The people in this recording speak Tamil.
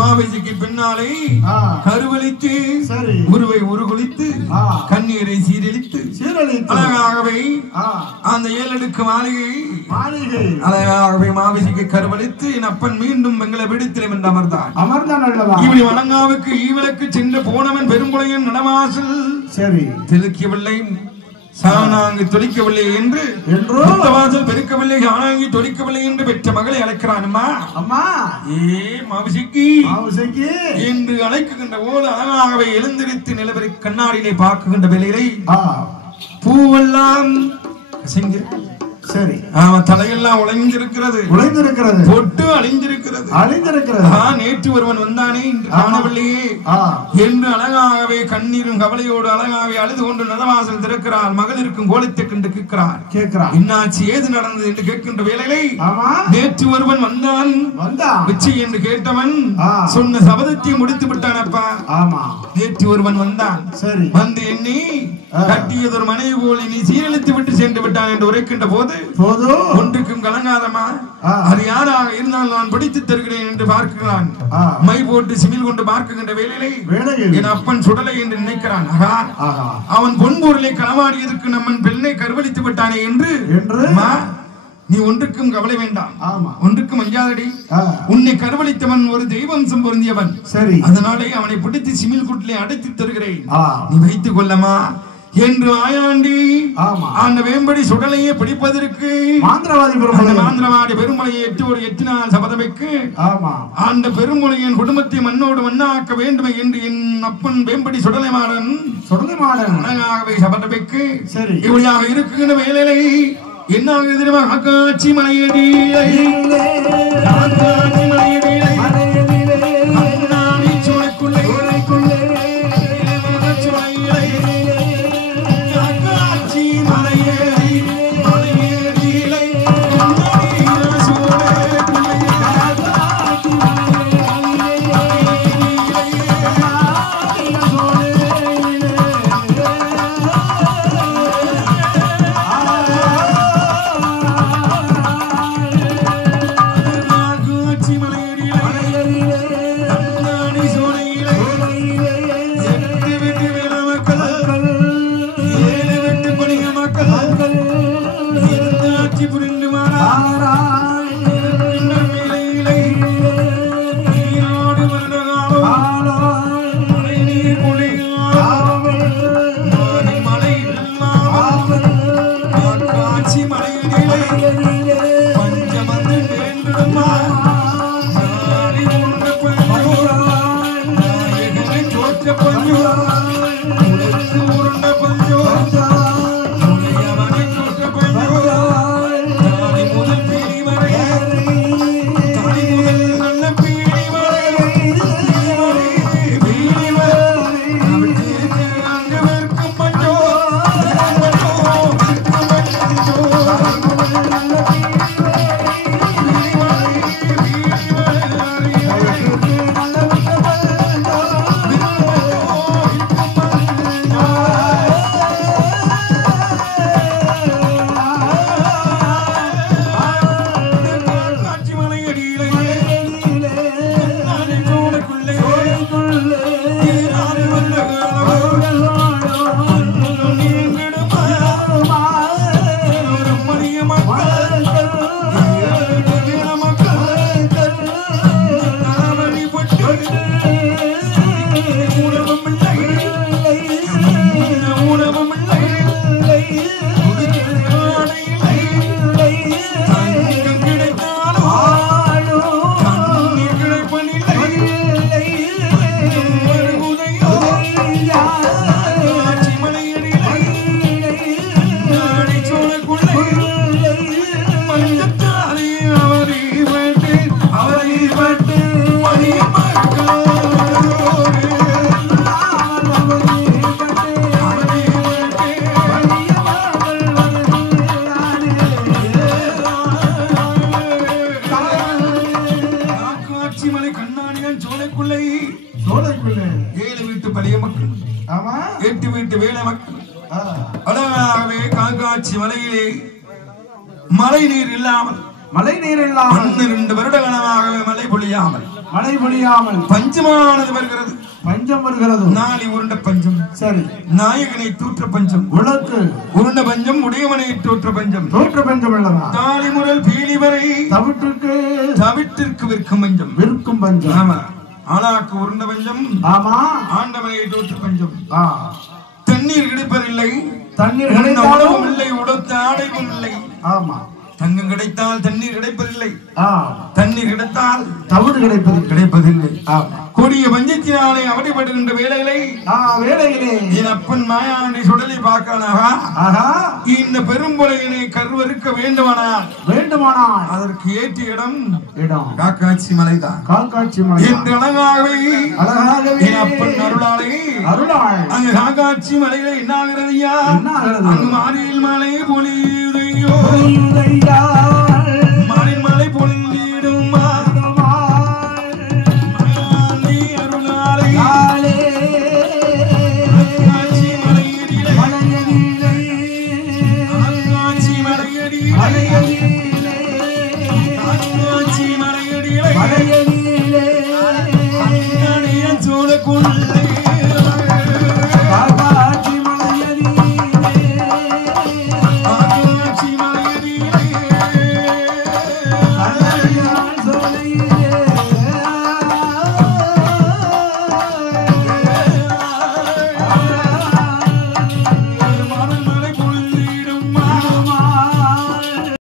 மாவேசிக்கு பின்னாலே கருவளித்து உருவை உருகுலித்து கண்ணீரை சீரழித்து அழகாகவே அந்த 7 அடுக்கு மாளிகை அழகாகவே மாவேசிக்கு கருவளித்து என் அப்பன் மீண்டும் எங்களை விடுத்திலும் என்று அமர்ந்தான். இவனை வழங்காவுக்கு ஈவலுக்கு சென்று போனவன் பெரும்புலையன் நடவாசல் தெலுக்கியவில்லை சாணாங்கு தொழிக்கவில்லை என்று வாசல் பெருக்கவில்லை ஆனாங்கி தொழிக்கவில்லை என்று பெற்ற மகளை அழைக்கிறான். அம்மா மாவிசிக்கு என்று அழைக்குகின்ற போது அழகாகவே எழுந்திருத்து நிலவரை கண்ணாடியிலே பார்க்குகின்ற வேலையை பூவெல்லாம் தலையெல்லாம் உழைந்திருக்கிறது பொட்டு அழிந்திருக்கிறது நேற்று ஒருவன் வந்தானே இன்று காணவில்லையே என்று அழகாகவே கண்ணீரும் கவலையோடு அழகாகவே அழுது கொண்டு நதவாசல் திறக்கிறார். மகள் இருக்கும் கோலத்தை கண்டு கேட்கிறார் என்னாச்சு ஏது நடந்தது என்று கேட்கின்ற வேளையிலே நேற்று ஒருவன் வந்தான் பிச்சை என்று கேட்டவன் சொன்ன சபதத்தை முடித்து விட்டான். அப்பா நேற்று ஒருவன் வந்தான் வந்து எண்ணி கட்டியதொரு மனைவி போல நீ சீரழித்து விட்டு சென்று விட்டான் என்று உரைக்கின்ற போது ஒன்றுக்கும் கலங்காதமா அது யாராக இருந்தால் நான் படித்து தருகிறேன் என்று பார்க்கிறான். மை போட்டு சிமில் கொண்டு பார்க்கின்ற வேலையை என் அப்பன் சுடலை என்று நினைக்கிறான். அவன் பொன்பொருளை களவாடியதற்கு நம்மன் பெண்ணை கருவளித்து விட்டானே என்று நீ ஒன்றுக்கும் கவலை வேண்டாம், ஒன்றுக்கும் அஞ்சாதடி. உன்னை கருவளித்தவன் ஒரு தெய்வம்சம் பொருந்தியவன். அதனாலே அவனை பிடித்து சிமில் கூட்டிலே அடைத்து தருகிறேன், நீ வைத்துக் கொள்ளமா என்று ஆயாண்டி அந்த வேம்படி சுடலையை பிடிப்பதற்கு மாந்திரவாதி பெருமலையை எட்டு நாள் சபதமைக்கு அந்த பெருமலையின் குடும்பத்தை மண்ணோடு மண்ணாக்க வேண்டும் என்று என் அப்பன் வேம்படி சுடலைமாடன் அழகாகவே சபதமைக்கு இப்படியாக இருக்குகின்ற வேலையை என்னாக தெரியுமா? காக்காட்சி மலையடியிலே பஞ்சமானது வருகிறது. பஞ்சம் வருகிறது. நாளை உருண்ட பஞ்சம். சரி. நாயகனை தூற்ற பஞ்சம். உலக்கு உருண்ட பஞ்சம். உடையவனை தூற்ற பஞ்சம். தூற்ற பஞ்சம் அல்லவா? தாலி முதல் பீலி வரை தவிட்டிற்கு விற்கும் பஞ்சம். விற்கும் பஞ்சம். ஆமா. ஆளாக்கு உருண்ட பஞ்சம். ஆமா. ஆண்டவனை தூற்ற பஞ்சம். தண்ணீர் கிடைப்பதில்லை. தண்ணீர் கிடைத்தாலும் இல்லை. உடுத்த ஆடையும் இல்லை. ஆமா. தங்கம் கிடைத்தால் தண்ணீர் கிடைப்பதில்லை. தண்ணீர் கிடைத்தால் தவிடு கிடைப்பதில்லை. கொடிய பஞ்சத்தினாலே அவதிப்படுகின்ற வேளையிலே என் அப்பன் மாயாண்டி சுடலை பார்க்கிறானாக. இந்த பெரும்புலையினை கருவறுக்க வேண்டுமானால் அதற்கு ஏற்ற இடம் காக்காட்சி மலைதான். காக்காட்சி மலை என்று அழகாகவே என் அப்பன் அருளாலே அங்கு காக்காட்சி மலையில என்ன ஆகிறது ஐயா? அங்கு மாரியில் மலை பொழியுதையோ.